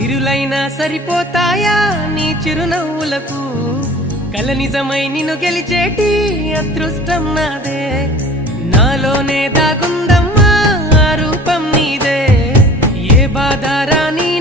సిరులైనా సరిపోతాయా నీ చిరునవ్వులకు కల నిజమై నిన్ను గెలిచేటి అదృష్టం నాదే నాలోనే దాగుందమ్మా ఆ రూపం నీదే ఏ బాధ రాని